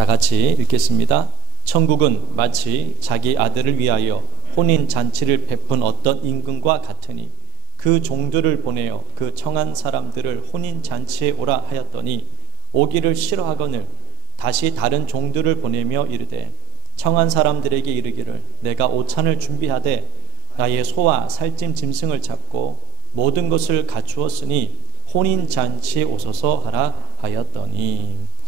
다 같이 읽겠습니다. 천국은 마치 자기 아들을 위하여 혼인잔치를 베푼 어떤 임금과 같으니 그 종들을 보내어 그 청한 사람들을 혼인잔치에 오라 하였더니 오기를 싫어하거늘 다시 다른 종들을 보내며 이르되 청한 사람들에게 이르기를 내가 오찬을 준비하되 나의 소와 살찜 짐승을 잡고 모든 것을 갖추었으니 혼인잔치에 오소서 하라 하였더니.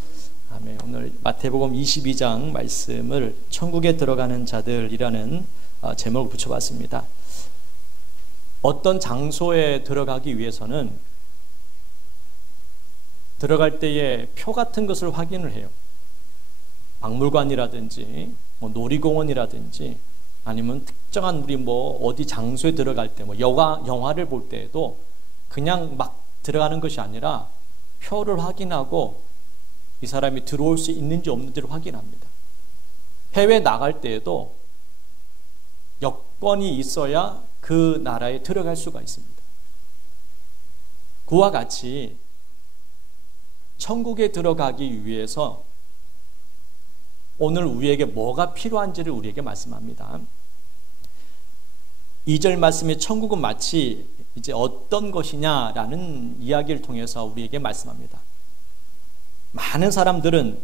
아멘. 오늘 마태복음 22장 말씀을 천국에 들어가는 자들이라는 제목을 붙여봤습니다. 어떤 장소에 들어가기 위해서는 들어갈 때에 표 같은 것을 확인을 해요. 박물관이라든지 놀이공원이라든지 아니면 특정한 우리 어디 장소에 들어갈 때 영화를 볼 때에도 그냥 막 들어가는 것이 아니라 표를 확인하고 이 사람이 들어올 수 있는지 없는지를 확인합니다. 해외 나갈 때에도 여권이 있어야 그 나라에 들어갈 수가 있습니다. 그와 같이 천국에 들어가기 위해서 오늘 우리에게 뭐가 필요한지를 우리에게 말씀합니다. 2절 말씀에 천국은 마치 이제 어떤 것이냐라는 이야기를 통해서 우리에게 말씀합니다. 많은 사람들은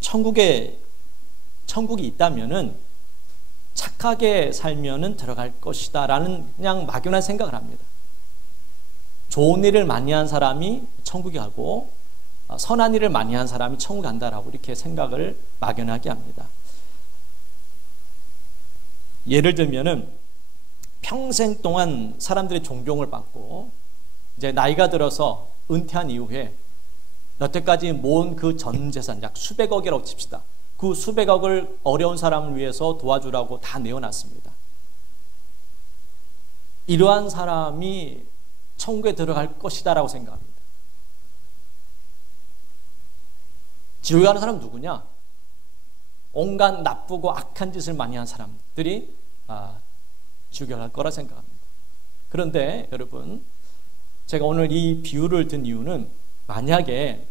천국이 있다면은 착하게 살면은 들어갈 것이다 라는 그냥 막연한 생각을 합니다. 좋은 일을 많이 한 사람이 천국에 가고 선한 일을 많이 한 사람이 천국 간다라고 이렇게 생각을 막연하게 합니다. 예를 들면은 평생 동안 사람들의 존경을 받고 이제 나이가 들어서 은퇴한 이후에 여태까지 모은 그 전 재산 약 수백억이라고 칩시다. 그 수백억을 어려운 사람을 위해서 도와주라고 다 내어놨습니다. 이러한 사람이 천국에 들어갈 것이다 라고 생각합니다. 지옥에 가는 사람은 누구냐? 온갖 나쁘고 악한 짓을 많이 한 사람들이 지옥에 갈 거라 생각합니다. 그런데 여러분, 제가 오늘 이 비유를 든 이유는 만약에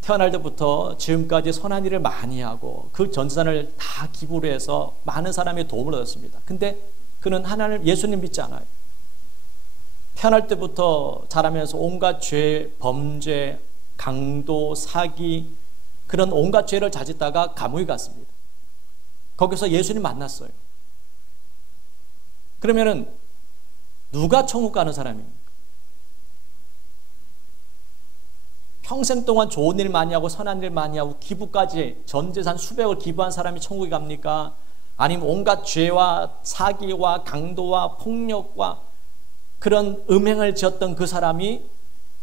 태어날 때부터 지금까지 선한 일을 많이 하고 그 전재산을 다 기부를 해서 많은 사람의 도움을 얻었습니다. 근데 그는 하나님, 예수님 믿지 않아요. 태어날 때부터 자라면서 온갖 죄, 범죄, 강도, 사기 그런 온갖 죄를 자짓다가 감옥에 갔습니다. 거기서 예수님 만났어요. 그러면은 누가 천국 가는 사람입니까? 평생 동안 좋은 일 많이 하고 선한 일 많이 하고 기부까지 전 재산 수백을 기부한 사람이 천국에 갑니까? 아니면 온갖 죄와 사기와 강도와 폭력과 그런 음행을 지었던 그 사람이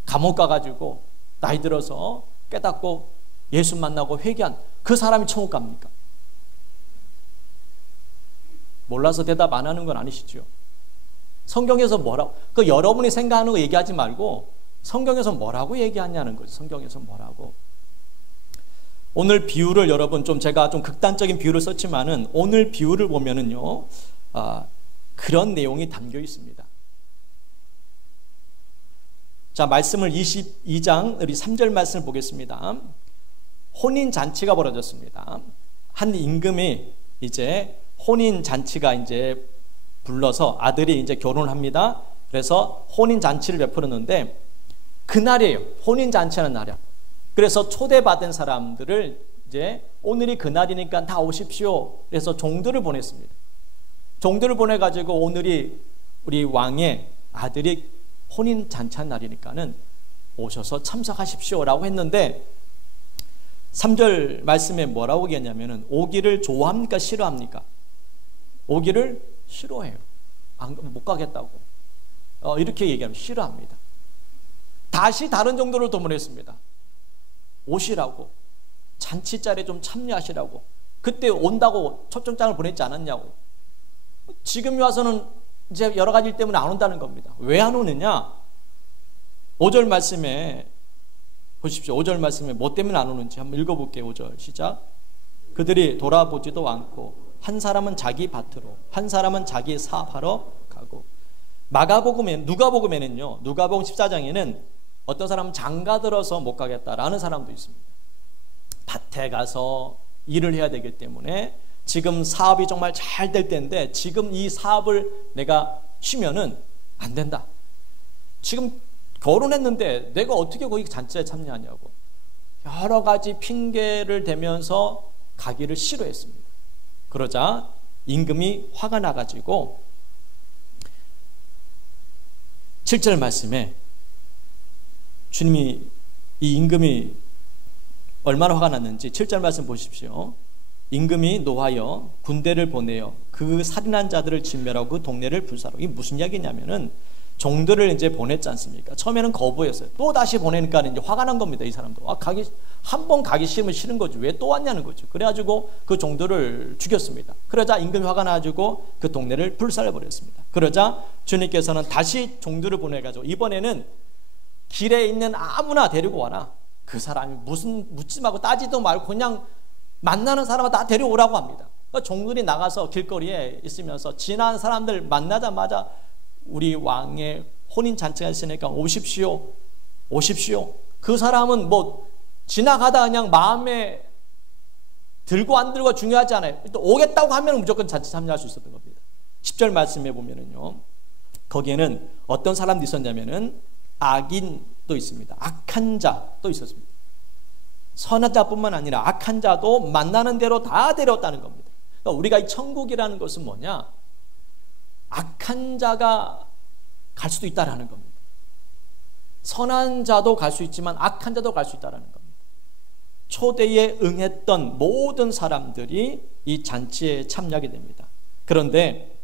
감옥 가가지고 나이 들어서 깨닫고 예수 만나고 회개한 그 사람이 천국 갑니까? 몰라서 대답 안 하는 건 아니시죠? 성경에서 뭐라고, 여러분이 생각하는 거 얘기하지 말고 성경에서 뭐라고 얘기하냐는 거죠. 성경에서 뭐라고. 오늘 비유를 여러분 제가 좀 극단적인 비유를 썼지만은 오늘 비유를 보면은요, 그런 내용이 담겨 있습니다. 자, 말씀을 22장 우리 3절 말씀을 보겠습니다. 혼인 잔치가 벌어졌습니다. 한 임금이 이제 혼인 잔치가 이제 불러서 아들이 이제 결혼을 합니다. 그래서 혼인 잔치를 베풀었는데 그날이에요. 혼인 잔치하는 날이야. 그래서 초대받은 사람들을 이제 오늘이 그날이니까 다 오십시오. 그래서 종들을 보냈습니다. 종들을 보내가지고 오늘이 우리 왕의 아들이 혼인 잔치한 날이니까는 오셔서 참석하십시오라고 했는데 3절 말씀에 뭐라고 얘기했냐면은 오기를 좋아합니까? 싫어합니까? 오기를 싫어해요. 못 가겠다고. 이렇게 얘기하면 싫어합니다. 다시 다른 종들을 또 보냈습니다. 오시라고. 잔치 자리에 좀 참여하시라고. 그때 온다고 초청장을 보냈지 않았냐고. 지금 와서는 이제 여러 가지 일 때문에 안 온다는 겁니다. 왜 안 오느냐? 5절 말씀에 보십시오. 5절 말씀에 뭐 때문에 안 오는지 한번 읽어볼게요. 5절 시작. 그들이 돌아보지도 않고 한 사람은 자기 밭으로 한 사람은 자기 사업하러 가고. 누가복음에는요, 누가복음 14장에는 어떤 사람은 장가 들어서 못 가겠다라는 사람도 있습니다. 밭에 가서 일을 해야 되기 때문에 지금 사업이 정말 잘 될 때인데 지금 이 사업을 내가 쉬면은 안 된다. 지금 결혼했는데 내가 어떻게 거기 잔치에 참여하냐고 여러 가지 핑계를 대면서 가기를 싫어했습니다. 그러자 임금이 화가 나가지고 7절 말씀에 주님이 이 임금이 얼마나 화가 났는지 7절 말씀 보십시오. 임금이 노하여 군대를 보내어 그 살인한 자들을 진멸하고 그 동네를 불사로. 이게 무슨 이야기냐면은 종들을 이제 보냈지 않습니까? 처음에는 거부했어요. 또 다시 보내니까 이제 화가 난 겁니다. 이 사람도. 한 번 가기 싫으면 싫은 거지. 왜 또 왔냐는 거죠. 그래가지고 그 종들을 죽였습니다. 그러자 임금이 화가 나가지고 그 동네를 불살려버렸습니다. 그러자 주님께서는 다시 종들을 보내가지고 이번에는 길에 있는 아무나 데리고 와라. 그 사람이 무슨 묻지 말고 따지도 말고 그냥 만나는 사람을 다 데려오라고 합니다. 그러니까 종들이 나가서 길거리에 있으면서 지나는 사람들 만나자마자 우리 왕의 혼인잔치가 있으니까 오십시오. 오십시오. 그 사람은 뭐 지나가다 그냥 마음에 들고 안 들고 중요하지 않아요. 또 오겠다고 하면 무조건 잔치 참여할 수 있었던 겁니다. 10절 말씀해 보면은요. 거기에는 어떤 사람도 있었냐면은 악인도 있습니다. 악한 자도 있었습니다. 선한 자뿐만 아니라 악한 자도 만나는 대로 다 데려왔다는 겁니다. 그러니까 우리가 이 천국이라는 것은 뭐냐? 악한 자가 갈 수도 있다라는 겁니다. 선한 자도 갈 수 있지만 악한 자도 갈 수 있다라는 겁니다. 초대에 응했던 모든 사람들이 이 잔치에 참여하게 됩니다. 그런데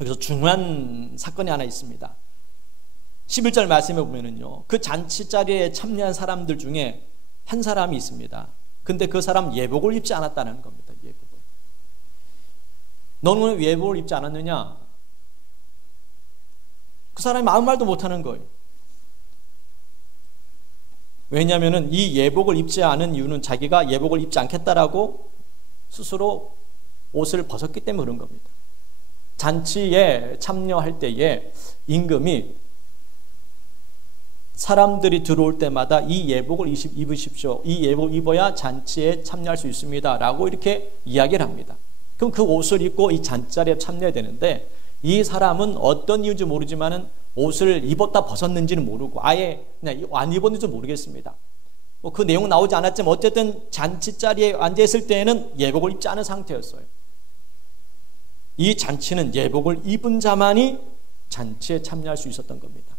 여기서 중요한 사건이 하나 있습니다. 11절 말씀에 보면은요, 그 잔치 자리에 참여한 사람들 중에 한 사람이 있습니다. 근데 그 사람 예복을 입지 않았다는 겁니다. 예복을. 너는 왜 예복을 입지 않았느냐? 그 사람이 아무 말도 못하는 거예요. 왜냐하면 이 예복을 입지 않은 이유는 자기가 예복을 입지 않겠다라고 스스로 옷을 벗었기 때문에 그런 겁니다. 잔치에 참여할 때에 임금이 사람들이 들어올 때마다 이 예복을 입으십시오. 이 예복을 입어야 잔치에 참여할 수 있습니다. 라고 이렇게 이야기를 합니다. 그럼 그 옷을 입고 이 잔치자리에 참여해야 되는데 이 사람은 어떤 이유인지 모르지만은 옷을 입었다 벗었는지는 모르고 아예 그냥 안 입었는지도 모르겠습니다. 뭐 그 내용 나오지 않았지만 어쨌든 잔치 자리에 앉아있을 때에는 예복을 입지 않은 상태였어요. 이 잔치는 예복을 입은 자만이 잔치에 참여할 수 있었던 겁니다.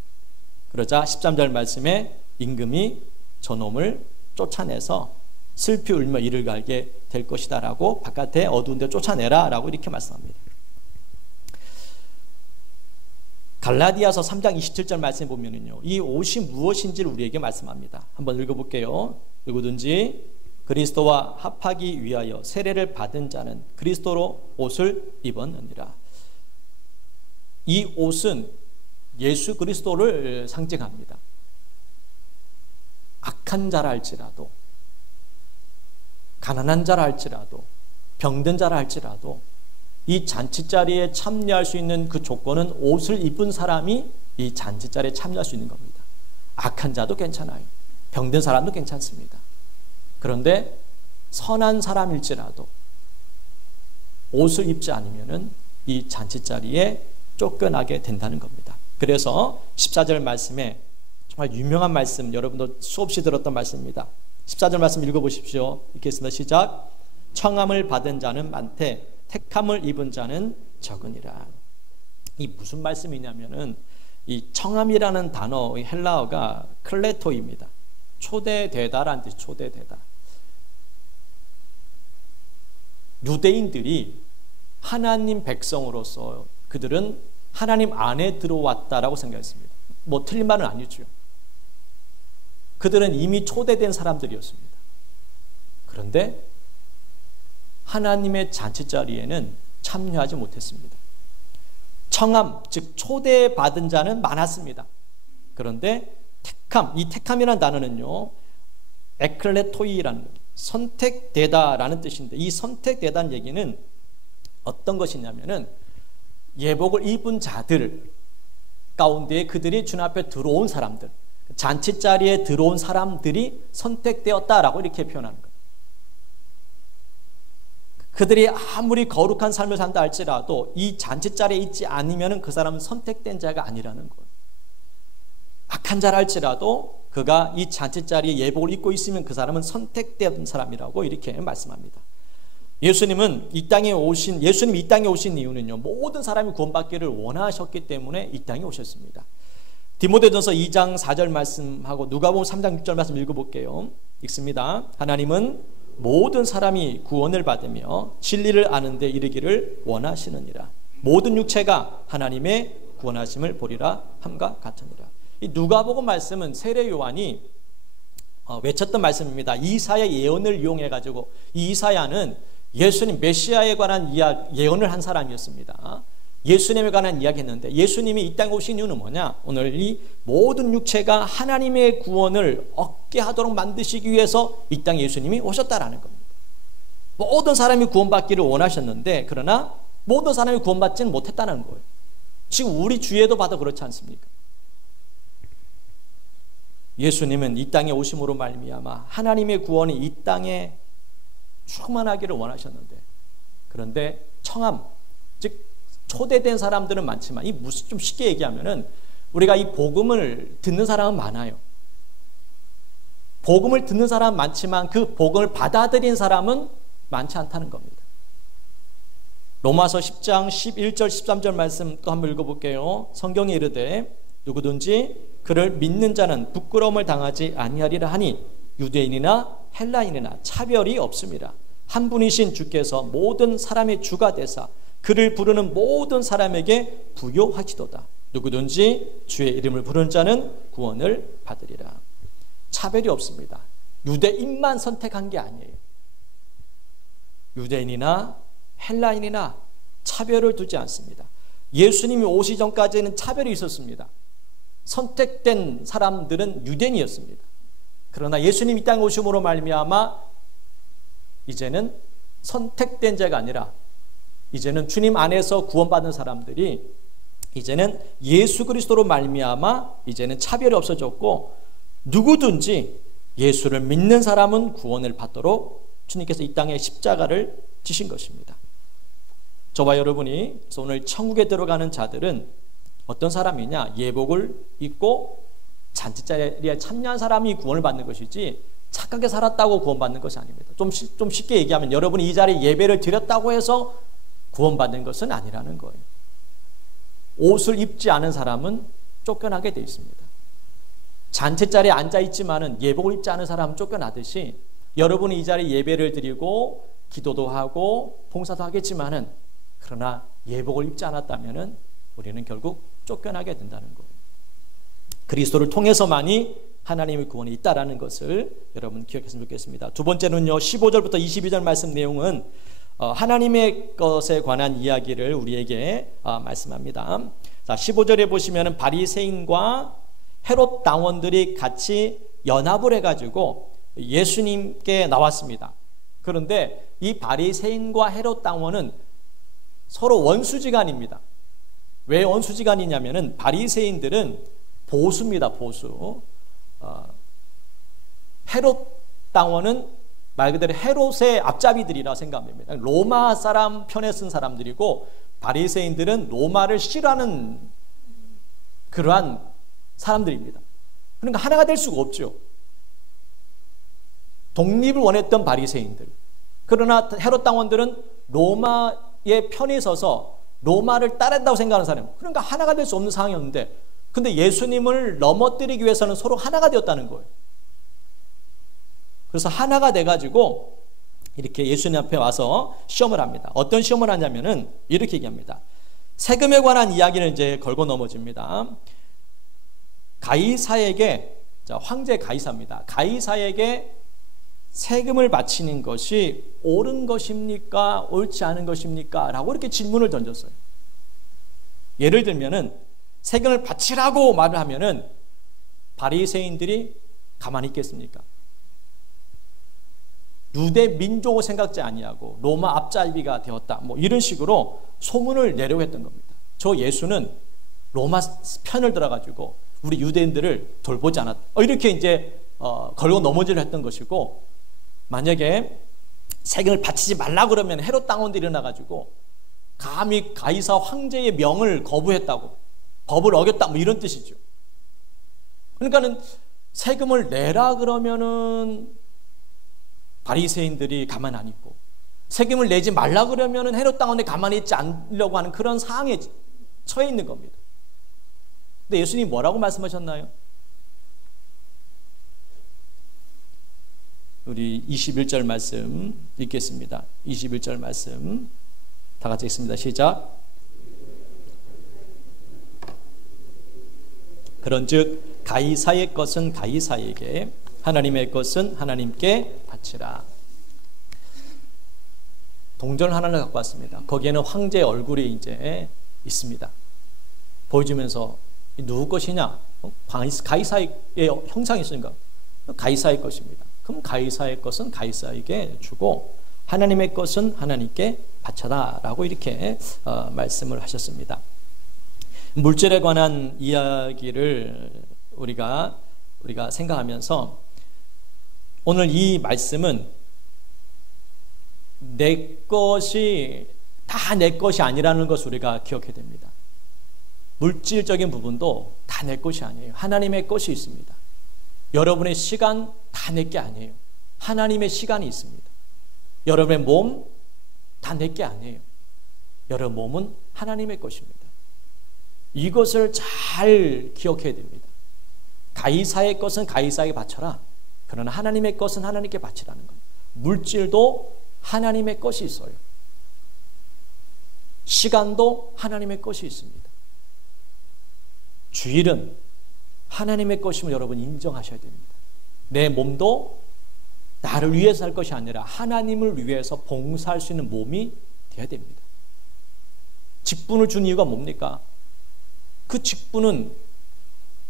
그러자 13절 말씀에 임금이 저놈을 쫓아내서 슬피 울며 이를 갈게 될 것이다 라고 바깥에 어두운 데 쫓아내라 라고 이렇게 말씀합니다. 갈라디아서 3장 27절 말씀에 보면은요, 이 옷이 무엇인지를 우리에게 말씀합니다. 한번 읽어볼게요. 누구든지 그리스도와 합하기 위하여 세례를 받은 자는 그리스도로 옷을 입었느니라. 이 옷은 예수 그리스도를 상징합니다. 악한 자라 할지라도, 가난한 자라 할지라도, 병든 자라 할지라도 이 잔치자리에 참여할 수 있는 그 조건은 옷을 입은 사람이 이 잔치자리에 참여할 수 있는 겁니다. 악한 자도 괜찮아요. 병든 사람도 괜찮습니다. 그런데 선한 사람일지라도 옷을 입지 않으면은 이 잔치자리에 쫓겨나게 된다는 겁니다. 그래서 14절 말씀에 정말 유명한 말씀, 여러분도 수없이 들었던 말씀입니다. 14절 말씀 읽어보십시오. 읽겠습니다. 시작. 청함을 받은 자는 많되 택함을 입은 자는 적으니라. 이 무슨 말씀이냐면은 이 청함이라는 단어, 헬라어가 클레토입니다. 초대되다라는 뜻이 초대되다. 유대인들이 하나님 백성으로서 그들은 하나님 안에 들어왔다라고 생각했습니다. 뭐 틀린 말은 아니죠. 그들은 이미 초대된 사람들이었습니다. 그런데 하나님의 잔치자리에는 참여하지 못했습니다. 청함, 즉 초대받은 자는 많았습니다. 그런데 택함, 이 택함이라는 단어는요, 에클레토이라는 선택되다라는 뜻인데, 이 선택되다는 얘기는 어떤 것이냐면은 예복을 입은 자들 가운데 그들이 주님 앞에 들어온 사람들, 잔치자리에 들어온 사람들이 선택되었다라고 이렇게 표현하는 거예요. 그들이 아무리 거룩한 삶을 산다 할지라도 이 잔치자리에 있지 않으면 그 사람은 선택된 자가 아니라는 거예요. 악한 자라 할지라도 그가 이 잔치자리에 예복을 입고 있으면 그 사람은 선택된 사람이라고 이렇게 말씀합니다. 예수님이 이 땅에 오신 이유는요, 모든 사람이 구원받기를 원하셨기 때문에 이 땅에 오셨습니다. 디모데전서 2장 4절 말씀하고 누가복음 3장 6절 말씀 읽어볼게요. 읽습니다. 하나님은 모든 사람이 구원을 받으며 진리를 아는 데 이르기를 원하시느니라. 모든 육체가 하나님의 구원하심을 보리라 함과 같으니라. 이 누가복음 말씀은 세례 요한이 외쳤던 말씀입니다. 이사야 예언을 이용해 가지고, 이 이사야는 예수님 메시아에 관한 예언을 한 사람이었습니다. 예수님에 관한 이야기했는데, 예수님이 이 땅에 오신 이유는 뭐냐? 오늘 이 모든 육체가 하나님의 구원을 얻게 하도록 만드시기 위해서 이 땅에 예수님이 오셨다라는 겁니다. 모든 사람이 구원받기를 원하셨는데, 그러나 모든 사람이 구원받지는 못했다는 거예요. 지금 우리 주위에도 봐도 그렇지 않습니까? 예수님은 이 땅에 오심으로 말미암아 하나님의 구원이 이 땅에 충만하기를 원하셨는데, 그런데 청함, 즉 초대된 사람들은 많지만, 이 무슨 좀 쉽게 얘기하면은 우리가 이 복음을 듣는 사람은 많아요. 복음을 듣는 사람은 많지만 그 복음을 받아들인 사람은 많지 않다는 겁니다. 로마서 10장 11절 13절 말씀 또 한번 읽어볼게요. 성경에 이르되 누구든지 그를 믿는 자는 부끄러움을 당하지 아니하리라 하니 유대인이나 헬라인이나 차별이 없습니다. 한 분이신 주께서 모든 사람의 주가 되사 그를 부르는 모든 사람에게 부요하시도다. 누구든지 주의 이름을 부르는 자는 구원을 받으리라. 차별이 없습니다. 유대인만 선택한 게 아니에요. 유대인이나 헬라인이나 차별을 두지 않습니다. 예수님이 오시기 전까지는 차별이 있었습니다. 선택된 사람들은 유대인이었습니다. 그러나 예수님이 이 땅에 오심으로 말미암아 이제는 선택된 자가 아니라 이제는 주님 안에서 구원받은 사람들이 이제는 예수 그리스도로 말미암아 이제는 차별이 없어졌고, 누구든지 예수를 믿는 사람은 구원을 받도록 주님께서 이 땅에 십자가를 지신 것입니다. 저와 여러분이 오늘 천국에 들어가는 자들은 어떤 사람이냐? 예복을 입고 잔치자리에 참여한 사람이 구원을 받는 것이지 착하게 살았다고 구원받는 것이 아닙니다. 좀 쉽게 얘기하면 여러분이 이 자리에 예배를 드렸다고 해서 구원받는 것은 아니라는 거예요. 옷을 입지 않은 사람은 쫓겨나게 되어 있습니다. 잔치자리에 앉아있지만은 예복을 입지 않은 사람은 쫓겨나듯이, 여러분이 이 자리에 예배를 드리고 기도도 하고 봉사도 하겠지만은 그러나 예복을 입지 않았다면은 우리는 결국 쫓겨나게 된다는 거예요. 그리스도를 통해서만이 하나님의 구원이 있다라는 것을 여러분 기억했으면 좋겠습니다. 두 번째는요, 15절부터 22절 말씀 내용은 하나님의 것에 관한 이야기를 우리에게 말씀합니다. 자, 15절에 보시면은 바리새인과 헤롯 당원들이 같이 연합을 해가지고 예수님께 나왔습니다. 그런데 이 바리새인과 헤롯 당원은 서로 원수지간입니다. 왜 원수지간이냐면은 바리새인들은 보수입니다. 보수. 헤롯 당원은 말 그대로 헤롯의 앞잡이들이라 생각합니다. 로마 사람 편에 쓴 사람들이고, 바리새인들은 로마를 싫어하는 그러한 사람들입니다. 그러니까 하나가 될 수가 없죠. 독립을 원했던 바리새인들, 그러나 헤롯 당원들은 로마의 편에 서서 로마를 따른다고 생각하는 사람, 그러니까 하나가 될 수 없는 상황이었는데, 근데 예수님을 넘어뜨리기 위해서는 서로 하나가 되었다는 거예요. 그래서 하나가 돼가지고 이렇게 예수님 앞에 와서 시험을 합니다. 어떤 시험을 하냐면은 이렇게 얘기합니다. 세금에 관한 이야기를 이제 걸고 넘어집니다. 가이사에게, 자, 황제 가이사입니다. 가이사에게 세금을 바치는 것이 옳은 것입니까? 옳지 않은 것입니까? 라고 이렇게 질문을 던졌어요. 예를 들면은 세금을 바치라고 말을 하면은 바리새인들이 가만히 있겠습니까? 유대 민족을 생각지 아니하고 로마 앞잡이가 되었다, 뭐 이런 식으로 소문을 내려고 했던 겁니다. 저 예수는 로마 편을 들어가지고 우리 유대인들을 돌보지 않았다, 이렇게 이제 걸고 넘어지려 했던 것이고, 만약에 세금을 바치지 말라 그러면 헤롯 당원들이 일어나가지고 감히 가이사 황제의 명을 거부했다고, 법을 어겼다, 뭐 이런 뜻이죠. 그러니까는 세금을 내라 그러면은 바리새인들이 가만 안 있고, 세금을 내지 말라 그러면은 헤롯 당원이 가만히 있지 않으려고 하는 그런 상황에 처해 있는 겁니다. 근데 예수님이 뭐라고 말씀하셨나요? 우리 21절 말씀 읽겠습니다. 21절 말씀 다 같이 읽습니다. 시작. 그런즉 가이사의 것은 가이사에게, 하나님의 것은 하나님께 바치라. 동전 하나를 갖고 왔습니다. 거기에는 황제의 얼굴이 이제 있습니다. 보여주면서 누구 것이냐? 가이사의 형상이 있으니까 가이사의 것입니다. 그럼 가이사의 것은 가이사에게 주고 하나님의 것은 하나님께 바쳐라라고 이렇게 말씀을 하셨습니다. 물질에 관한 이야기를 우리가 생각하면서 오늘 이 말씀은 내 것이 다 내 것이 아니라는 것을 우리가 기억해야 됩니다. 물질적인 부분도 다 내 것이 아니에요. 하나님의 것이 있습니다. 여러분의 시간 다 내 게 아니에요. 하나님의 시간이 있습니다. 여러분의 몸 다 내 게 아니에요. 여러분 몸은 하나님의 것입니다. 이것을 잘 기억해야 됩니다. 가이사의 것은 가이사에게 바쳐라. 그러나 하나님의 것은 하나님께 바치라는 겁니다. 물질도 하나님의 것이 있어요. 시간도 하나님의 것이 있습니다. 주일은 하나님의 것임을 여러분 인정하셔야 됩니다. 내 몸도 나를 위해서 살 것이 아니라 하나님을 위해서 봉사할 수 있는 몸이 되어야 됩니다. 직분을 준 이유가 뭡니까? 그 직분은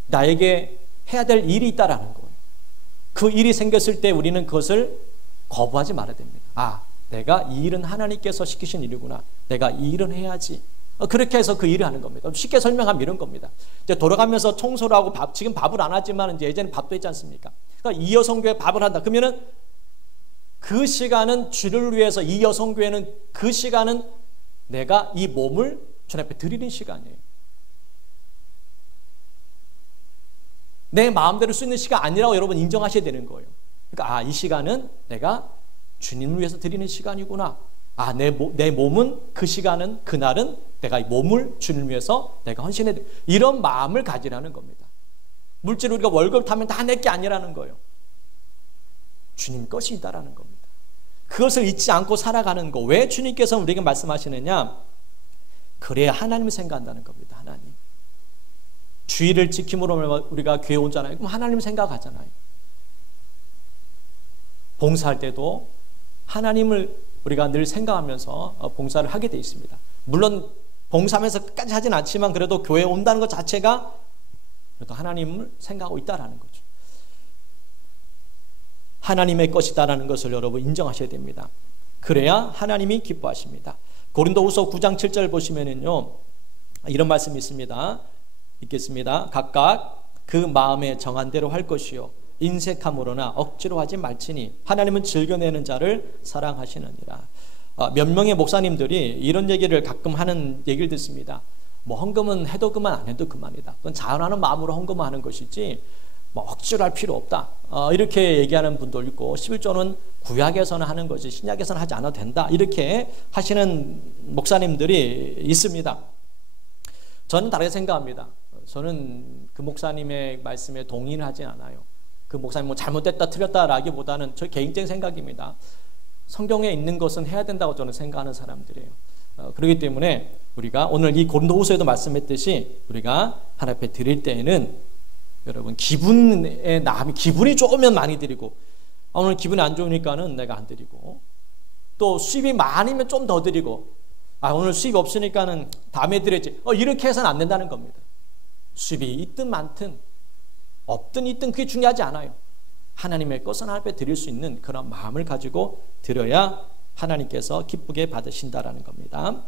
나에게 해야 될 일이 있다라는 거예요. 그 일이 생겼을 때 우리는 그것을 거부하지 말아야 됩니다. 아, 내가 이 일은 하나님께서 시키신 일이구나. 내가 이 일은 해야지. 그렇게 해서 그 일을 하는 겁니다. 쉽게 설명하면 이런 겁니다. 이제 돌아가면서 청소를 하고 지금 밥을 안 하지만 이제 예전에 밥도 했지 않습니까? 그러니까 이 여성교회 밥을 한다. 그러면은 그 시간은 주를 위해서, 이 여성교회는 그 시간은 내가 이 몸을 주님 앞에 드리는 시간이에요. 내 마음대로 쓰는 시간 아니라고 여러분 인정하셔야 되는 거예요. 그러니까 이 시간은 내가 주님을 위해서 드리는 시간이구나. 내 몸은 그 시간은, 그날은 내가 이 몸을 주님을 위해서 내가 헌신해야 돼. 이런 마음을 가지라는 겁니다. 물질 우리가 월급 타면 다 내 게 아니라는 거예요. 주님 것이 있다라는 겁니다. 그것을 잊지 않고 살아가는 거. 왜 주님께서 우리에게 말씀하시느냐? 그래야 하나님을 생각한다는 겁니다. 하나님. 주의를 지킴으로 우리가 교회 오잖아요. 그럼 하나님을 생각하잖아요. 봉사할 때도 하나님을 우리가 늘 생각하면서 봉사를 하게 되어 있습니다. 물론 봉사하면서 끝까지 하진 않지만 그래도 교회에 온다는 것 자체가 하나님을 생각하고 있다는 거죠. 하나님의 것이다라는 것을 여러분 인정하셔야 됩니다. 그래야 하나님이 기뻐하십니다. 고린도후서 9장 7절 보시면은요, 이런 말씀이 있습니다. 읽겠습니다. 각각 그 마음에 정한 대로 할 것이요 인색함으로나 억지로 하지 말지니 하나님은 즐겨내는 자를 사랑하시느니라. 몇 명의 목사님들이 이런 얘기를 가끔 하는 얘기를 듣습니다. 뭐 헌금은 해도 그만, 안 해도 그만이다. 그건 자원하는 마음으로 헌금하는 것이지 뭐 억지로 할 필요 없다. 이렇게 얘기하는 분도 있고, 11조는 구약에서는 하는 거지 신약에서는 하지 않아도 된다. 이렇게 하시는 목사님들이 있습니다. 저는 다르게 생각합니다. 저는 그 목사님의 말씀에 동의를 하진 않아요. 그 목사님 뭐 잘못됐다 틀렸다라기보다는 저 개인적인 생각입니다. 성경에 있는 것은 해야 된다고 저는 생각하는 사람들이에요. 그렇기 때문에 우리가 오늘 이 고린도후서에도 말씀했듯이 우리가 하나님 앞에 드릴 때에는 여러분 기분이 좋으면 많이 드리고, 오늘 기분이 안 좋으니까는 내가 안 드리고, 또 수입이 많으면 좀 더 드리고, 오늘 수입이 없으니까는 다음에 드려야지. 이렇게 해서는 안 된다는 겁니다. 수입이 있든 많든 없든 있든 그게 중요하지 않아요. 하나님의 것은 하나님 앞에 드릴 수 있는 그런 마음을 가지고 드려야 하나님께서 기쁘게 받으신다라는 겁니다.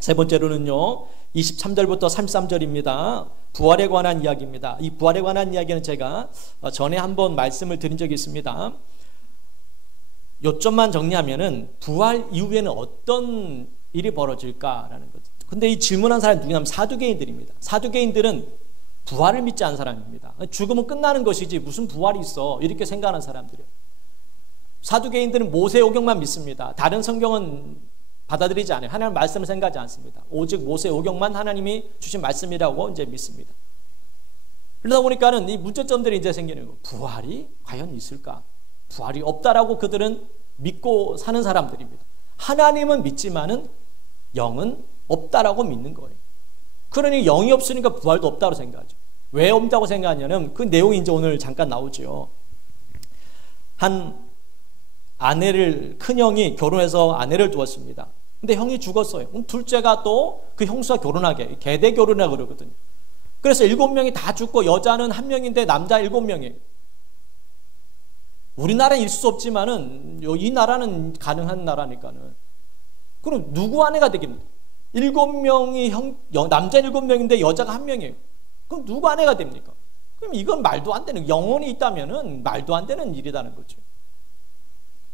세 번째로는요, 23절부터 33절입니다. 부활에 관한 이야기입니다. 이 부활에 관한 이야기는 제가 전에 한번 말씀을 드린 적이 있습니다. 요점만 정리하면은 부활 이후에는 어떤 일이 벌어질까라는 거죠. 근데 이 질문한 사람이 누구냐면 사두개인들입니다. 사두개인들은 부활을 믿지 않은 사람입니다. 죽으면 끝나는 것이지 무슨 부활이 있어 이렇게 생각하는 사람들이에요. 사두개인들은 모세 오경만 믿습니다. 다른 성경은 받아들이지 않아요. 하나님 말씀을 생각하지 않습니다. 오직 모세 오경만 하나님이 주신 말씀이라고 이제 믿습니다. 그러다 보니까는 이 문제점들이 이제 생기는 거예요. 부활이 과연 있을까? 부활이 없다라고 그들은 믿고 사는 사람들입니다. 하나님은 믿지만은 영은 없다라고 믿는 거예요. 그러니 영이 없으니까 부활도 없다고 생각하죠. 왜 없다고 생각하냐면 그 내용이 이제 오늘 잠깐 나오죠. 한 아내를, 큰형이 결혼해서 아내를 두었습니다. 근데 형이 죽었어요. 둘째가 또 그 형수와 결혼하게, 계대 결혼이라고 그러거든요. 그래서 7명이 다 죽고 여자는 1명인데 남자 7명이에요. 우리나라는 있을 수 없지만은 이 나라는 가능한 나라니까는. 그럼 누구 아내가 되겠습니까? 7명이 남자 7명인데 여자가 1명이에요. 그럼 누구 아내가 됩니까? 그럼 이건 말도 안 되는, 영혼이 있다면은 말도 안 되는 일이라는 거죠.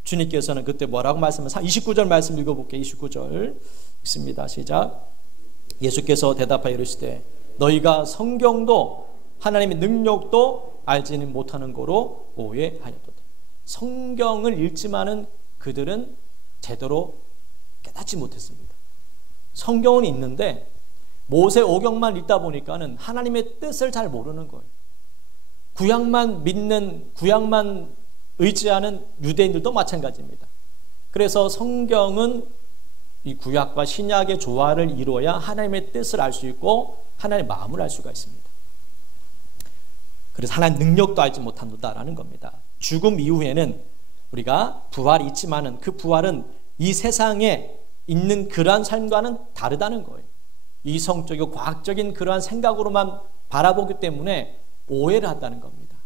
주님께서는 그때 뭐라고 말씀하세요? 29절 말씀 읽어볼게요. 29절 읽습니다. 시작. 예수께서 대답하여 이르시되 너희가 성경도 하나님의 능력도 알지는 못하는 거로 오해하였도다. 성경을 읽지만은 그들은 제대로 깨닫지 못했습니다. 성경은 있는데 모세 오경만 읽다 보니까는 하나님의 뜻을 잘 모르는 거예요. 구약만 믿는, 구약만 의지하는 유대인들도 마찬가지입니다. 그래서 성경은 이 구약과 신약의 조화를 이루어야 하나님의 뜻을 알 수 있고 하나님의 마음을 알 수가 있습니다. 그래서 하나님의 능력도 알지 못한다라는 겁니다. 죽음 이후에는 우리가 부활이 있지만은 그 부활은 이 세상에 있는 그러한 삶과는 다르다는 거예요. 이성적이고 과학적인 그러한 생각으로만 바라보기 때문에 오해를 한다는 겁니다.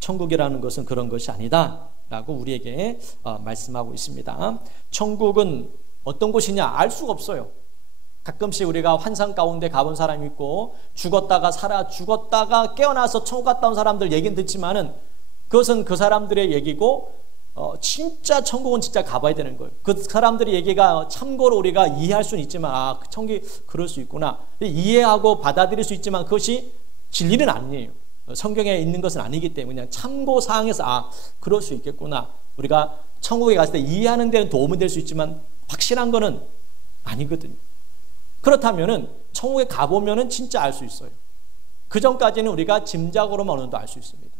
천국이라는 것은 그런 것이 아니다 라고 우리에게 말씀하고 있습니다. 천국은 어떤 곳이냐 알 수가 없어요. 가끔씩 우리가 환상 가운데 가본 사람이 있고 죽었다가 죽었다가 깨어나서 천국 갔다 온 사람들 얘기는 듣지만은 그것은 그 사람들의 얘기고 진짜 천국은 진짜 가봐야 되는 거예요. 그 사람들의 얘기가 참고로 우리가 이해할 수는 있지만 천국이 그럴 수 있구나 이해하고 받아들일 수 있지만 그것이 진리는 아니에요. 성경에 있는 것은 아니기 때문에 그냥 참고사항에서 그럴 수 있겠구나. 우리가 천국에 갔을 때 이해하는 데는 도움이 될 수 있지만 확실한 거는 아니거든요. 그렇다면은 천국에 가보면은 진짜 알 수 있어요. 그 전까지는 우리가 짐작으로만 어느 정도 알 수 있습니다.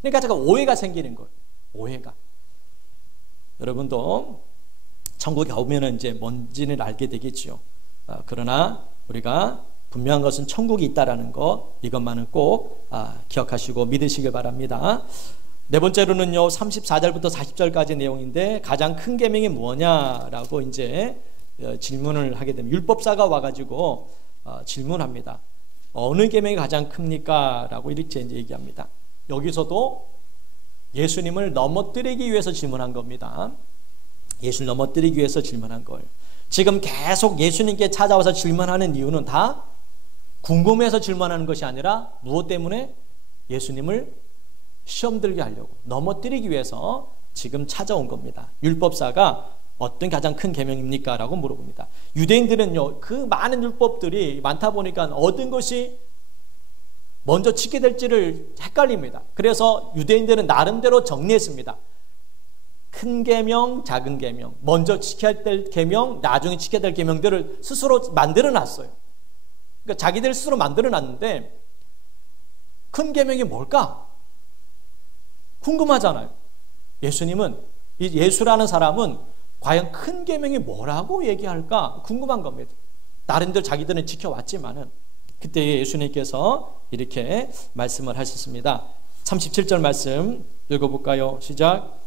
그러니까 제가 오해가 생기는 거예요. 오해가. 여러분도 천국에 가보면은 이제 뭔지는 알게 되겠지요. 그러나 우리가 분명한 것은 천국이 있다라는 것, 이것만은 꼭 기억하시고 믿으시길 바랍니다. 네 번째로는요, 34절부터 40절까지 내용인데 가장 큰 계명이 뭐냐라고 이제 질문을 하게 되면 율법사가 와가지고 질문합니다. 어느 계명이 가장 큽니까? 라고 이렇게 이제 얘기합니다. 여기서도 예수님을 넘어뜨리기 위해서 질문한 겁니다. 예수를 넘어뜨리기 위해서 질문한 거예요. 지금 계속 예수님께 찾아와서 질문하는 이유는 다 궁금해서 질문하는 것이 아니라 무엇 때문에? 예수님을 시험 들게 하려고, 넘어뜨리기 위해서 지금 찾아온 겁니다. 율법사가 어떤 가장 큰 계명입니까? 라고 물어봅니다. 유대인들은요, 그 많은 율법들이 많다 보니까 어떤 것이 먼저 지게 될지를 헷갈립니다. 그래서 유대인들은 나름대로 정리했습니다. 큰 계명, 작은 계명, 먼저 지켜야 될 계명, 나중에 지켜야 될 계명들을 스스로 만들어 놨어요. 그러니까 자기들 스스로 만들어 놨는데 큰 계명이 뭘까? 궁금하잖아요. 예수님은, 이 예수라는 사람은 과연 큰 계명이 뭐라고 얘기할까 궁금한 겁니다. 나름대로 자기들은 지켜왔지만은 그때 예수님께서 이렇게 말씀을 하셨습니다. 37절 말씀 읽어볼까요? 시작.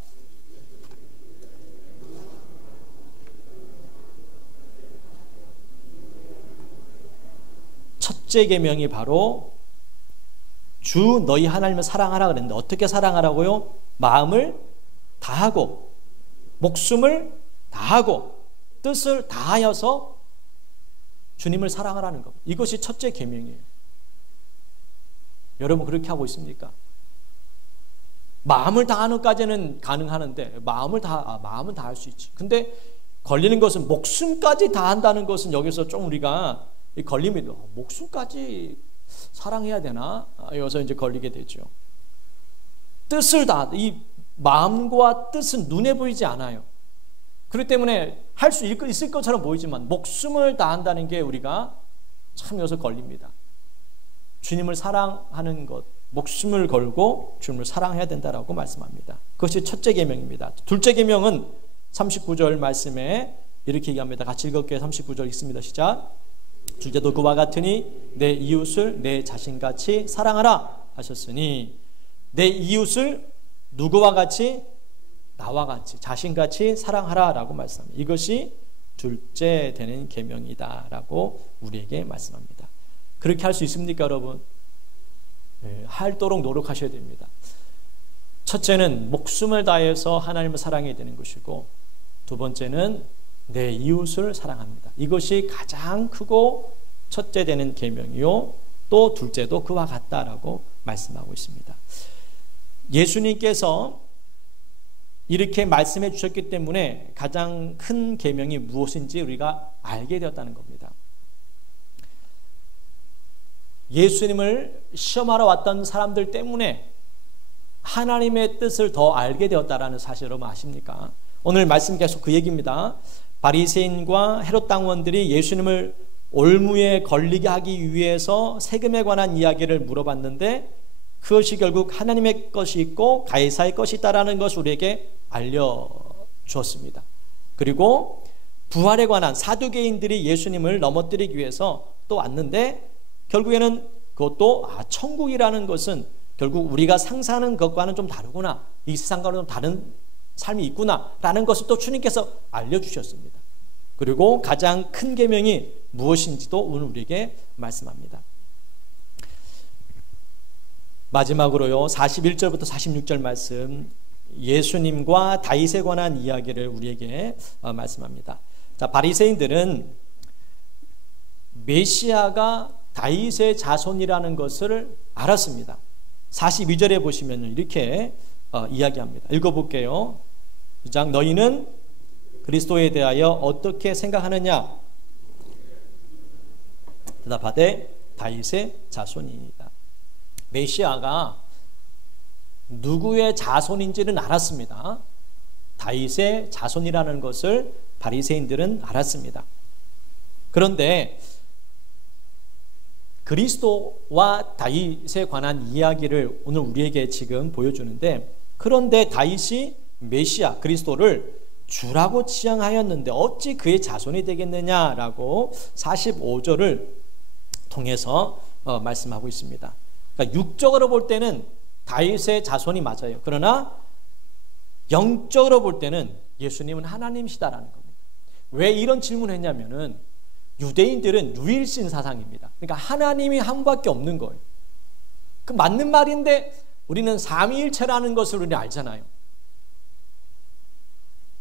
첫째 계명이 바로 주 너희 하나님을 사랑하라 그랬는데 어떻게 사랑하라고요? 마음을 다하고 목숨을 다하고 뜻을 다하여서 주님을 사랑하라는 것. 이것이 첫째 계명이에요. 여러분 그렇게 하고 있습니까? 마음을 다하는 까지는 가능하는데 마음은 다 할 수 있지. 근데 걸리는 것은 목숨까지 다한다는 것은 여기서 좀 우리가 걸림이 목숨까지 사랑해야 되나? 여기서 이제 걸리게 되죠. 뜻을 다, 이 마음과 뜻은 눈에 보이지 않아요. 그렇기 때문에 할 수 있을 것처럼 보이지만 목숨을 다한다는 게 우리가 참 여기서 걸립니다. 주님을 사랑하는 것, 목숨을 걸고 주님을 사랑해야 된다라고 말씀합니다. 그것이 첫째 계명입니다. 둘째 계명은 39절 말씀에 이렇게 얘기합니다. 같이 읽을게요. 39절 읽습니다. 시작. 둘째도 그와 같으니 내 이웃을 내 자신같이 사랑하라 하셨으니, 내 이웃을 누구와 같이? 나와 같이, 자신같이 사랑하라 라고 말씀합니다. 이것이 둘째 되는 계명이다 라고 우리에게 말씀합니다. 그렇게 할 수 있습니까, 여러분? 하도록 노력하셔야 됩니다. 첫째는 목숨을 다해서 하나님을 사랑해야 되는 것이고, 두 번째는 내 이웃을 사랑합니다. 이것이 가장 크고 첫째 되는 계명이요, 또 둘째도 그와 같다라고 말씀하고 있습니다. 예수님께서 이렇게 말씀해 주셨기 때문에 가장 큰 계명이 무엇인지 우리가 알게 되었다는 겁니다. 예수님을 시험하러 왔던 사람들 때문에 하나님의 뜻을 더 알게 되었다라는 사실 여러분 아십니까? 오늘 말씀 계속 그 얘기입니다. 바리새인과 헤롯 당원들이 예수님을 올무에 걸리게 하기 위해서 세금에 관한 이야기를 물어봤는데, 그것이 결국 하나님의 것이 있고 가이사의 것이 있다라는 것을 우리에게 알려주었습니다. 그리고 부활에 관한 사두개인들이 예수님을 넘어뜨리기 위해서 또 왔는데, 결국에는 그것도 천국이라는 것은 결국 우리가 상상하는 것과는 좀 다르구나, 이 세상과는 좀 다른 삶이 있구나 라는 것을 또 주님께서 알려주셨습니다. 그리고 가장 큰 계명이 무엇인지도 오늘 우리에게 말씀합니다. 마지막으로요, 41절부터 46절 말씀, 예수님과 다윗에 관한 이야기를 우리에게 말씀합니다. 자, 바리새인들은 메시아가 다윗의 자손이라는 것을 알았습니다. 42절에 보시면 이렇게 이야기합니다. 읽어볼게요. 시작. 너희는 그리스도에 대하여 어떻게 생각하느냐? 대답하되 다윗의 자손이니이다. 메시아가 누구의 자손인지는 알았습니다. 다윗의 자손이라는 것을 바리새인들은 알았습니다. 그런데 그리스도와 다윗에 관한 이야기를 오늘 우리에게 지금 보여주는데, 그런데 다윗이 메시아 그리스도를 주라고 지향하였는데 어찌 그의 자손이 되겠느냐라고 45절을 통해서 말씀하고 있습니다. 그러니까 육적으로 볼 때는 다윗의 자손이 맞아요. 그러나 영적으로 볼 때는 예수님은 하나님이시다라는 겁니다. 왜 이런 질문을 했냐면은 유대인들은 유일신 사상입니다. 그러니까 하나님이 한 분밖에 없는 거예요. 그 맞는 말인데 우리는 삼위일체라는 것을 우리는 알잖아요.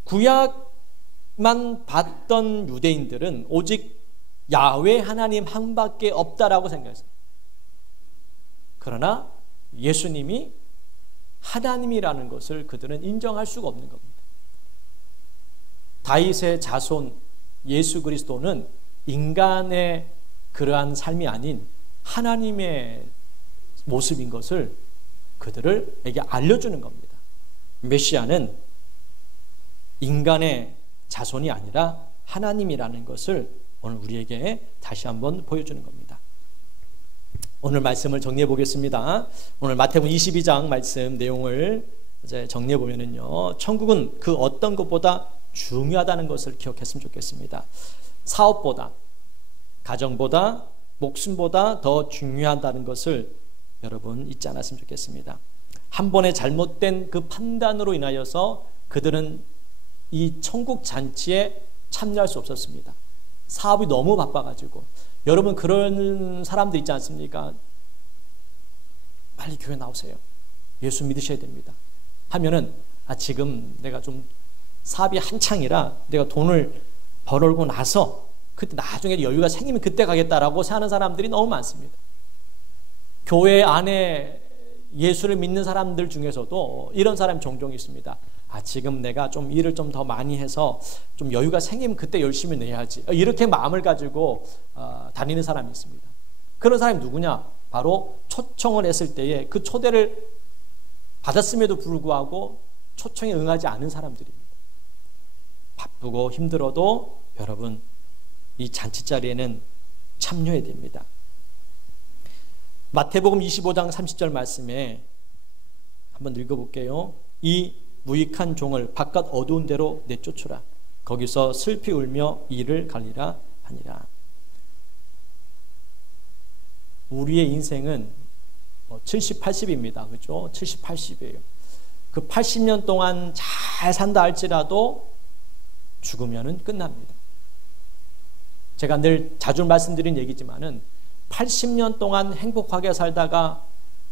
구약만 봤던 유대인들은 오직 야훼 하나님 한 분밖에 없다라고 생각했어요. 그러나 예수님이 하나님이라는 것을 그들은 인정할 수가 없는 겁니다. 다윗의 자손 예수 그리스도는 인간의 그러한 삶이 아닌 하나님의 모습인 것을 그들에게 알려주는 겁니다. 메시아는 인간의 자손이 아니라 하나님이라는 것을 오늘 우리에게 다시 한번 보여주는 겁니다. 오늘 말씀을 정리해 보겠습니다. 오늘 마태복음 22장 말씀 내용을 이제 정리해 보면은요, 천국은 그 어떤 것보다 중요하다는 것을 기억했으면 좋겠습니다. 사업보다, 가정보다, 목숨보다 더 중요하다는 것을 여러분 잊지 않았으면 좋겠습니다. 한 번의 잘못된 그 판단으로 인하여서 그들은 이 천국 잔치에 참여할 수 없었습니다. 사업이 너무 바빠가지고. 여러분 그런 사람들 있지 않습니까? 빨리 교회 나오세요. 예수 믿으셔야 됩니다. 하면은 지금 내가 좀 사업이 한창이라 내가 돈을 벌어오고 나서 그때 나중에 여유가 생기면 그때 가겠다라고 사는 사람들이 너무 많습니다. 교회 안에 예수를 믿는 사람들 중에서도 이런 사람이 종종 있습니다. 지금 내가 좀 일을 좀 더 많이 해서 좀 여유가 생기면 그때 열심히 내야지. 이렇게 마음을 가지고 다니는 사람이 있습니다. 그런 사람이 누구냐? 바로 초청을 했을 때에 그 초대를 받았음에도 불구하고 초청에 응하지 않은 사람들입니다. 바쁘고 힘들어도 여러분 이 잔치자리에는 참여해야 됩니다. 마태복음 25장 30절 말씀에 한번 읽어볼게요. 이 무익한 종을 바깥 어두운 데로 내쫓으라. 거기서 슬피 울며 이를 갈리라 하니라. 우리의 인생은 70, 80입니다. 그죠? 70, 80이에요. 그 80년 동안 잘 산다 할지라도 죽으면은 끝납니다. 제가 늘 자주 말씀드린 얘기지만은 80년 동안 행복하게 살다가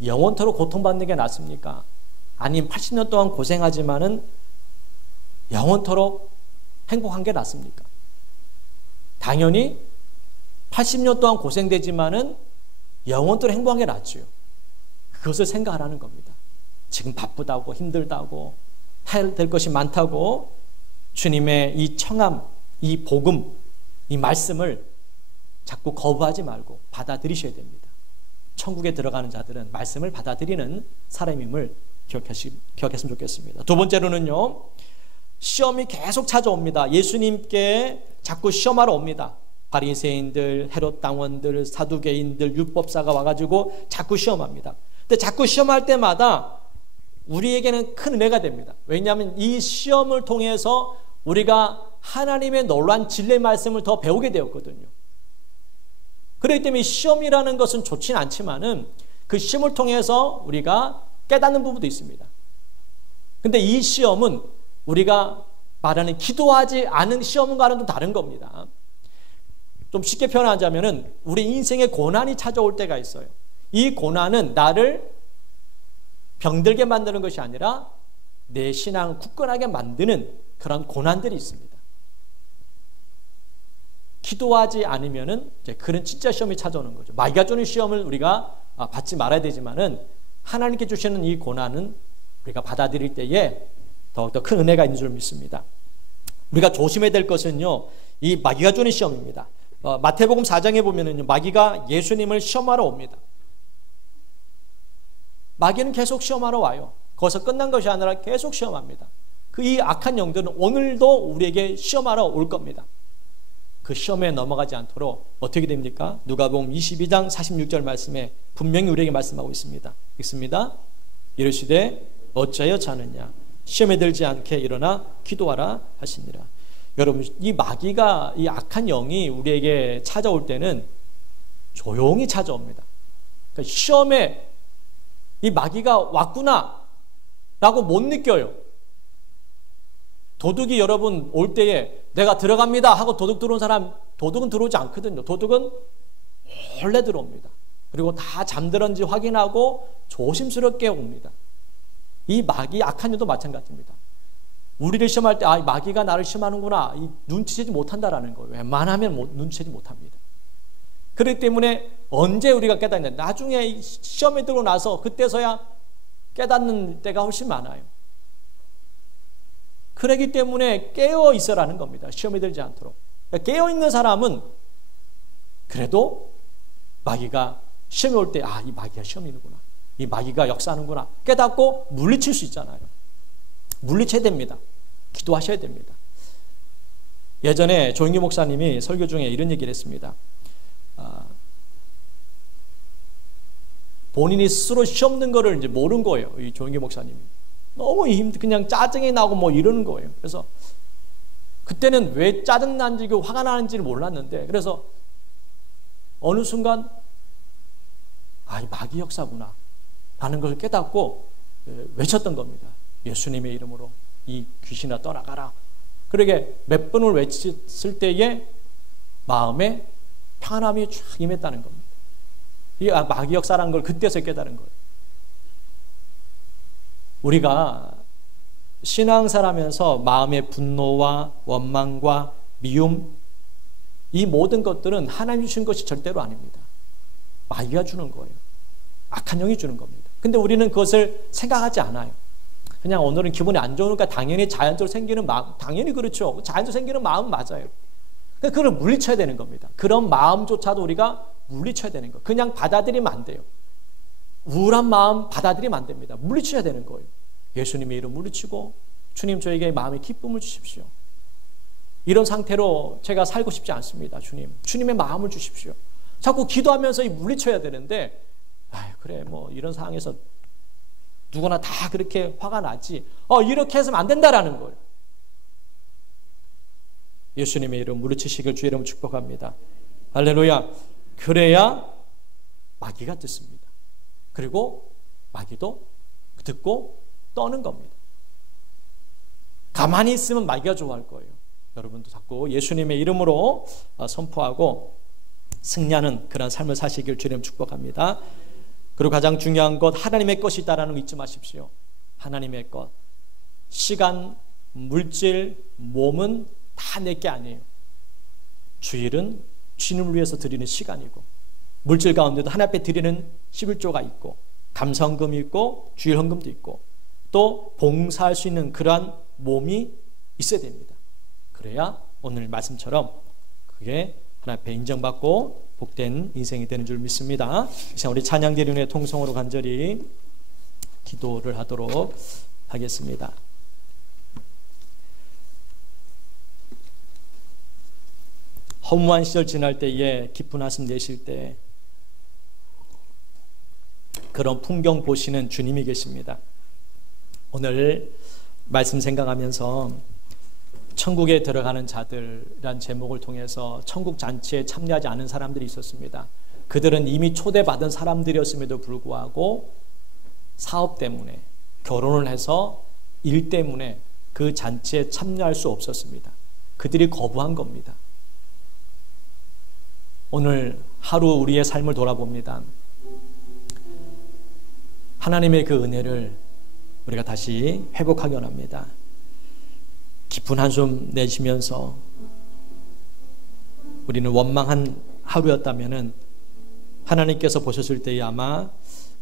영원토록 고통받는 게 낫습니까? 아니면 80년 동안 고생하지만은 영원토록 행복한 게 낫습니까? 당연히 80년 동안 고생되지만은 영원토록 행복한 게 낫죠. 그것을 생각하라는 겁니다. 지금 바쁘다고 힘들다고 해야 될 것이 많다고 주님의 이 청함, 이 복음, 이 말씀을 자꾸 거부하지 말고 받아들이셔야 됩니다. 천국에 들어가는 자들은 말씀을 받아들이는 사람임을 기억했으면 좋겠습니다. 두 번째로는요, 시험이 계속 찾아옵니다. 예수님께 자꾸 시험하러 옵니다. 바리새인들, 헤롯 당원들, 사두개인들, 율법사가 와가지고 자꾸 시험합니다. 근데 자꾸 시험할 때마다 우리에게는 큰 은혜가 됩니다. 왜냐하면 이 시험을 통해서 우리가 하나님의 놀라운 진리의 말씀을 더 배우게 되었거든요. 그렇기 때문에 시험이라는 것은 좋지는 않지만은 그 시험을 통해서 우리가 깨닫는 부분도 있습니다. 근데 이 시험은 우리가 말하는 기도하지 않은 시험과는 좀 다른 겁니다. 좀 쉽게 표현하자면은 우리 인생에 고난이 찾아올 때가 있어요. 이 고난은 나를 병들게 만드는 것이 아니라 내 신앙을 굳건하게 만드는 그런 고난들이 있습니다. 기도하지 않으면은 이제 그런 진짜 시험이 찾아오는 거죠. 마귀가 주는 시험을 우리가 받지 말아야 되지만은 하나님께 주시는 이 고난은 우리가 받아들일 때에 더욱더 큰 은혜가 있는 줄 믿습니다. 우리가 조심해야 될 것은요, 이 마귀가 주는 시험입니다. 마태복음 4장에 보면은요, 마귀가 예수님을 시험하러 옵니다. 마귀는 계속 시험하러 와요. 거기서 끝난 것이 아니라 계속 시험합니다. 이 악한 영들은 오늘도 우리에게 시험하러 올 겁니다. 그 시험에 넘어가지 않도록 어떻게 됩니까? 누가복음 22장 46절 말씀에 분명히 우리에게 말씀하고 있습니다. 읽습니다. 이르시되 어찌하여 자느냐? 시험에 들지 않게 일어나 기도하라 하시니라. 여러분, 이 마귀가, 이 악한 영이 우리에게 찾아올 때는 조용히 찾아옵니다. 그러니까 시험에 이 마귀가 왔구나 라고 못 느껴요. 도둑이 여러분 올 때에 내가 들어갑니다 하고 도둑 들어온 사람, 도둑은 들어오지 않거든요. 도둑은 몰래 들어옵니다. 그리고 다 잠들었는지 확인하고 조심스럽게 옵니다. 이 마귀, 악한 영도 마찬가지입니다. 우리를 시험할 때 이 마귀가 나를 시험하는구나, 눈치채지 못한다라는 거예요. 웬만하면 눈치채지 못합니다. 그렇기 때문에 언제 우리가 깨닫냐, 나중에 시험에 들고 나서 그때서야 깨닫는 때가 훨씬 많아요. 그렇기 때문에 깨어 있어라는 겁니다. 시험에 들지 않도록. 그러니까 깨어 있는 사람은 그래도 마귀가 시험에 올 때 이 마귀가 시험이구나, 이 마귀가 역사하는구나 깨닫고 물리칠 수 있잖아요. 물리쳐야 됩니다. 기도하셔야 됩니다. 예전에 조영기 목사님이 설교 중에 이런 얘기를 했습니다. 본인이 스스로 시험 든 거를 이제 모르는 거예요. 이 조영기 목사님이. 너무 그냥 짜증이 나고 뭐 이러는 거예요. 그래서 그때는 왜 짜증 난지 화가 나는지를 몰랐는데, 그래서 어느 순간 이 마귀 역사구나 라는 걸 깨닫고 외쳤던 겁니다. 예수님의 이름으로 이 귀신아 떠나가라. 그러게 몇 번을 외쳤을 때에 마음에 평안함이 쫙 임했다는 겁니다. 이 마귀 역사라는 걸 그때서 깨달은 거예요. 우리가 신앙생활하면서 마음의 분노와 원망과 미움, 이 모든 것들은 하나님 주신 것이 절대로 아닙니다. 마귀가 주는 거예요. 악한 영이 주는 겁니다. 근데 우리는 그것을 생각하지 않아요. 그냥 오늘은 기분이 안 좋으니까 당연히 자연적으로 생기는 마음, 당연히 그렇죠. 자연적으로 생기는 마음은 맞아요. 그걸 물리쳐야 되는 겁니다. 그런 마음조차도 우리가 물리쳐야 되는 거예요. 그냥 받아들이면 안 돼요. 우울한 마음 받아들이면 안 됩니다. 물리쳐야 되는 거예요. 예수님의 이름 물리치고 주님 저에게 마음의 기쁨을 주십시오. 이런 상태로 제가 살고 싶지 않습니다. 주님의 마음을 주십시오. 자꾸 기도하면서 물리쳐야 되는데 그래 뭐 이런 상황에서 누구나 다 그렇게 화가 나지. 이렇게 해서는 안 된다라는 거예요. 예수님의 이름 물리치시길 주의 이름으로 축복합니다. 할렐루야. 그래야 마귀가 듣습니다. 그리고 마귀도 듣고 떠는 겁니다. 가만히 있으면 마귀가 좋아할 거예요. 여러분도 자꾸 예수님의 이름으로 선포하고 승리하는 그런 삶을 사시길 주님 축복합니다. 그리고 가장 중요한 것 하나님의 것이 있다는 거 잊지 마십시오. 하나님의 것. 시간, 물질, 몸은 다 내게 아니에요. 주일은 주님을 위해서 드리는 시간이고 물질 가운데도 하나님 앞에 드리는 11조가 있고 감사헌금이 있고 주일 헌금도 있고 또 봉사할 수 있는 그러한 몸이 있어야 됩니다. 그래야 오늘 말씀처럼 그게 하나님 앞에 인정받고 복된 인생이 되는 줄 믿습니다. 이제 우리 찬양대륜의 통성으로 간절히 기도를 하도록 하겠습니다. 허무한 시절 지날 때에 깊은 한숨 내쉴 때 그런 풍경 보시는 주님이 계십니다. 오늘 말씀 생각하면서 천국에 들어가는 자들이란 제목을 통해서 천국 잔치에 참여하지 않은 사람들이 있었습니다. 그들은 이미 초대받은 사람들이었음에도 불구하고 사업 때문에 결혼을 해서 일 때문에 그 잔치에 참여할 수 없었습니다. 그들이 거부한 겁니다. 오늘 하루 우리의 삶을 돌아봅니다. 하나님의 그 은혜를 우리가 다시 회복하기 원합니다. 깊은 한숨 내쉬면서 우리는 원망한 하루였다면 하나님께서 보셨을 때에 아마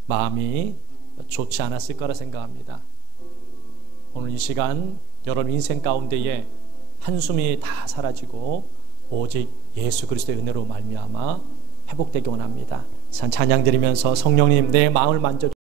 마음이 좋지 않았을 거라 생각합니다. 오늘 이 시간 여러분 인생 가운데에 한숨이 다 사라지고 오직 예수 그리스도의 은혜로 말미암아 회복되기 원합니다. 찬양 드리면서 성령님 내 마음을 만져